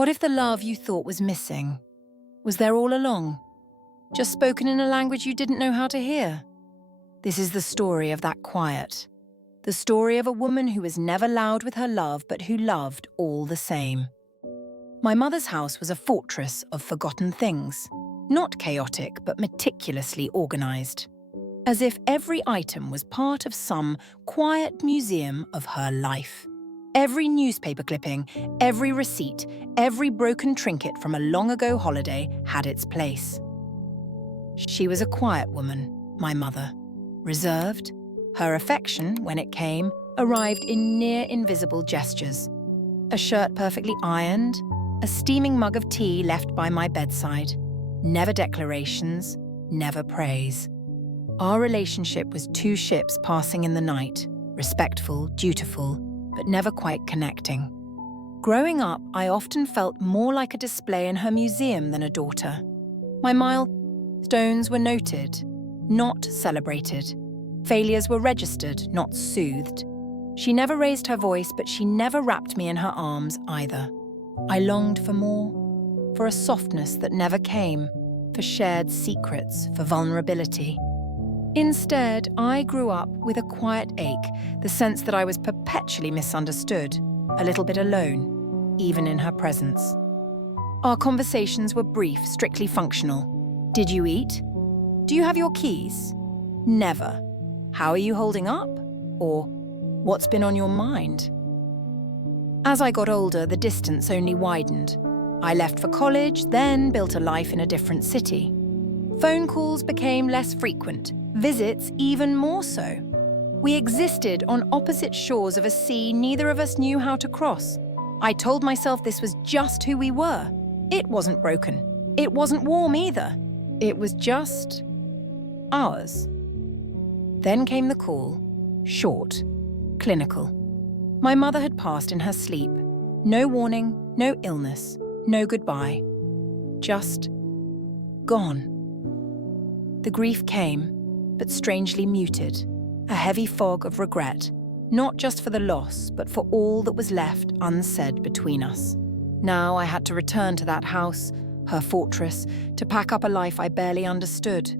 What if the love you thought was missing was there all along, just spoken in a language you didn't know how to hear? This is the story of that quiet. The story of a woman who was never loud with her love, but who loved all the same. My mother's house was a fortress of forgotten things, not chaotic, but meticulously organized, as if every item was part of some quiet museum of her life. Every newspaper clipping, every receipt, every broken trinket from a long-ago holiday had its place. She was a quiet woman, my mother, reserved. Her affection, when it came, arrived in near-invisible gestures. A shirt perfectly ironed, a steaming mug of tea left by my bedside. Never declarations, never praise. Our relationship was two ships passing in the night, respectful, dutiful, but never quite connecting. Growing up, I often felt more like a display in her museum than a daughter. My milestones were noted, not celebrated. Failures were registered, not soothed. She never raised her voice, but she never wrapped me in her arms either. I longed for more, for a softness that never came, for shared secrets, for vulnerability. Instead, I grew up with a quiet ache, the sense that I was perpetually misunderstood, a little bit alone, even in her presence. Our conversations were brief, strictly functional. Did you eat? Do you have your keys? Never. How are you holding up? Or, what's been on your mind? As I got older, the distance only widened. I left for college, then built a life in a different city. Phone calls became less frequent, visits even more so. We existed on opposite shores of a sea neither of us knew how to cross. I told myself this was just who we were. It wasn't broken. It wasn't warm either. It was just ours. Then came the call, short, clinical. My mother had passed in her sleep. No warning, no illness, no goodbye. Just gone. The grief came, but strangely muted, a heavy fog of regret, not just for the loss, but for all that was left unsaid between us. Now I had to return to that house, her fortress, to pack up a life I barely understood.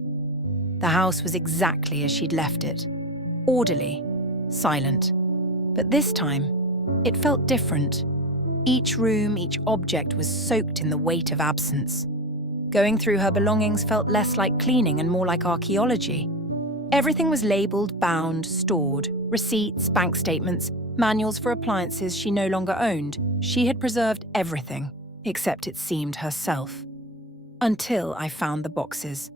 The house was exactly as she'd left it, orderly, silent. But this time, it felt different. Each room, each object was soaked in the weight of absence. Going through her belongings felt less like cleaning and more like archaeology. Everything was labelled, bound, stored. Receipts, bank statements, manuals for appliances she no longer owned. She had preserved everything, except it seemed herself. Until I found the boxes.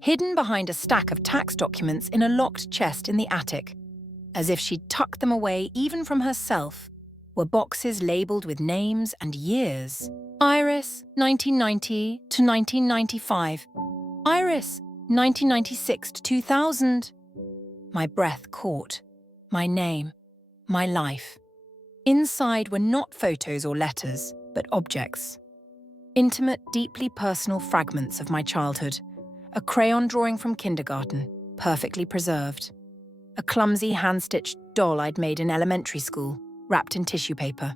Hidden behind a stack of tax documents in a locked chest in the attic, as if she'd tucked them away even from herself, were boxes labelled with names and years. Iris, 1990 to 1995. Iris, 1996 to 2000. My breath caught. My name. My life. Inside were not photos or letters, but objects. Intimate, deeply personal fragments of my childhood. A crayon drawing from kindergarten, perfectly preserved. A clumsy hand-stitched doll I'd made in elementary school, wrapped in tissue paper.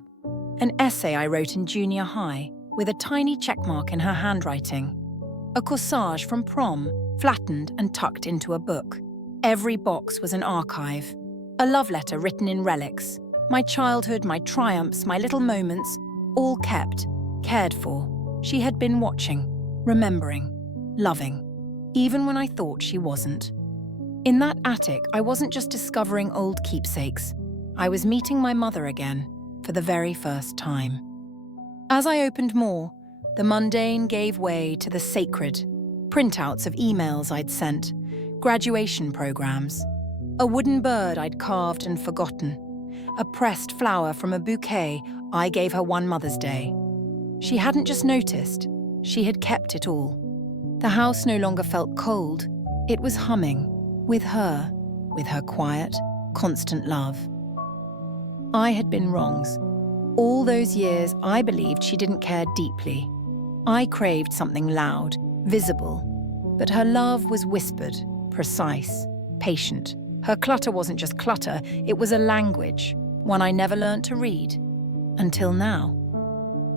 An essay I wrote in junior high, with a tiny checkmark in her handwriting. A corsage from prom, flattened and tucked into a book. Every box was an archive. A love letter written in relics. My childhood, my triumphs, my little moments, all kept, cared for. She had been watching, remembering, loving, even when I thought she wasn't. In that attic, I wasn't just discovering old keepsakes. I was meeting my mother again, for the very first time. As I opened more, the mundane gave way to the sacred. Printouts of emails I'd sent, graduation programs, a wooden bird I'd carved and forgotten, a pressed flower from a bouquet I gave her one Mother's Day. She hadn't just noticed, she had kept it all. The house no longer felt cold, it was humming, with her quiet, constant love. I had been wrongs. All those years, I believed she didn't care deeply. I craved something loud, visible. But her love was whispered, precise, patient. Her clutter wasn't just clutter, it was a language, one I never learned to read. Until now.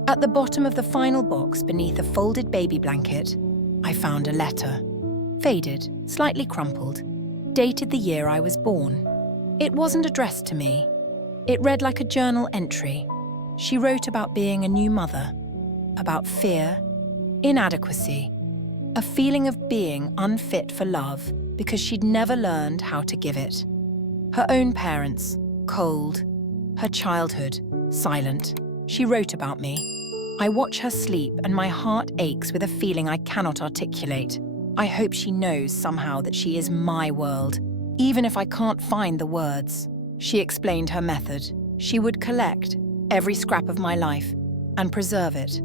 At the bottom of the final box, beneath a folded baby blanket, I found a letter. Faded, slightly crumpled, dated the year I was born. It wasn't addressed to me. It read like a journal entry. She wrote about being a new mother, about fear, inadequacy, a feeling of being unfit for love because she'd never learned how to give it. Her own parents, cold. Her childhood, silent. She wrote about me. I watch her sleep and my heart aches with a feeling I cannot articulate. I hope she knows somehow that she is my world, even if I can't find the words. She explained her method. She would collect every scrap of my life and preserve it.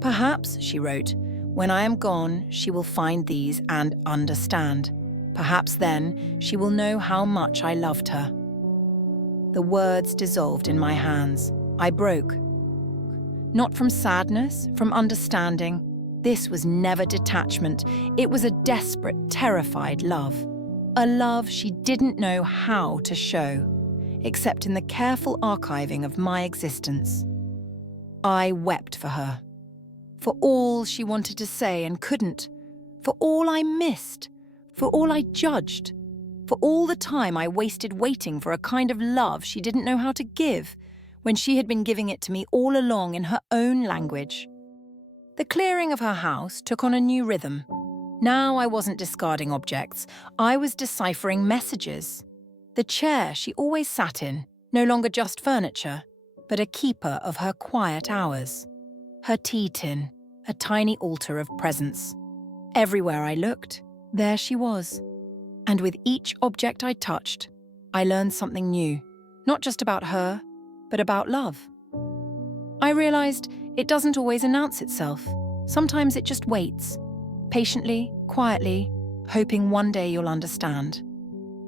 Perhaps, she wrote, when I am gone, she will find these and understand. Perhaps then she will know how much I loved her. The words dissolved in my hands. I broke. Not from sadness, from understanding. This was never detachment. It was a desperate, terrified love. A love she didn't know how to show, except in the careful archiving of my existence. I wept for her. For all she wanted to say and couldn't. For all I missed. For all I judged. For all the time I wasted waiting for a kind of love she didn't know how to give, when she had been giving it to me all along in her own language. The clearing of her house took on a new rhythm. Now I wasn't discarding objects, I was deciphering messages. The chair she always sat in, no longer just furniture, but a keeper of her quiet hours. Her tea tin, a tiny altar of presence. Everywhere I looked, there she was. And with each object I touched, I learned something new, not just about her, but about love. I realized it doesn't always announce itself. Sometimes it just waits, patiently, quietly, hoping one day you'll understand.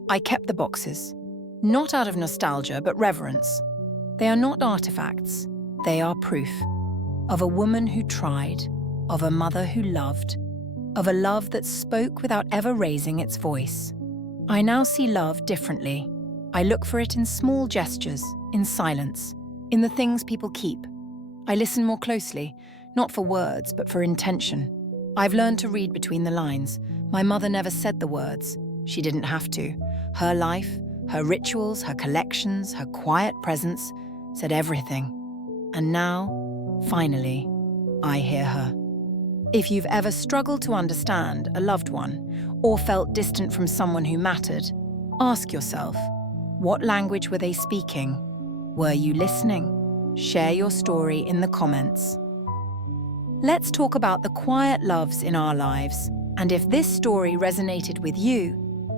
I kept the boxes, not out of nostalgia, but reverence. They are not artifacts, they are proof of a woman who tried, of a mother who loved, of a love that spoke without ever raising its voice. I now see love differently. I look for it in small gestures, in silence, in the things people keep. I listen more closely, not for words, but for intention. I've learned to read between the lines. My mother never said the words. She didn't have to. Her life, her rituals, her collections, her quiet presence said everything. And now, finally, I hear her. If you've ever struggled to understand a loved one or felt distant from someone who mattered, ask yourself, what language were they speaking? Were you listening? Share your story in the comments. Let's talk about the quiet loves in our lives. And if this story resonated with you,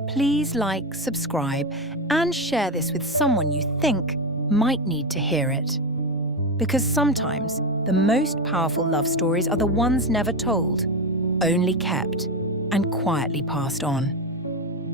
please like, subscribe, and share this with someone you think might need to hear it. Because sometimes the most powerful love stories are the ones never told, only kept and quietly passed on.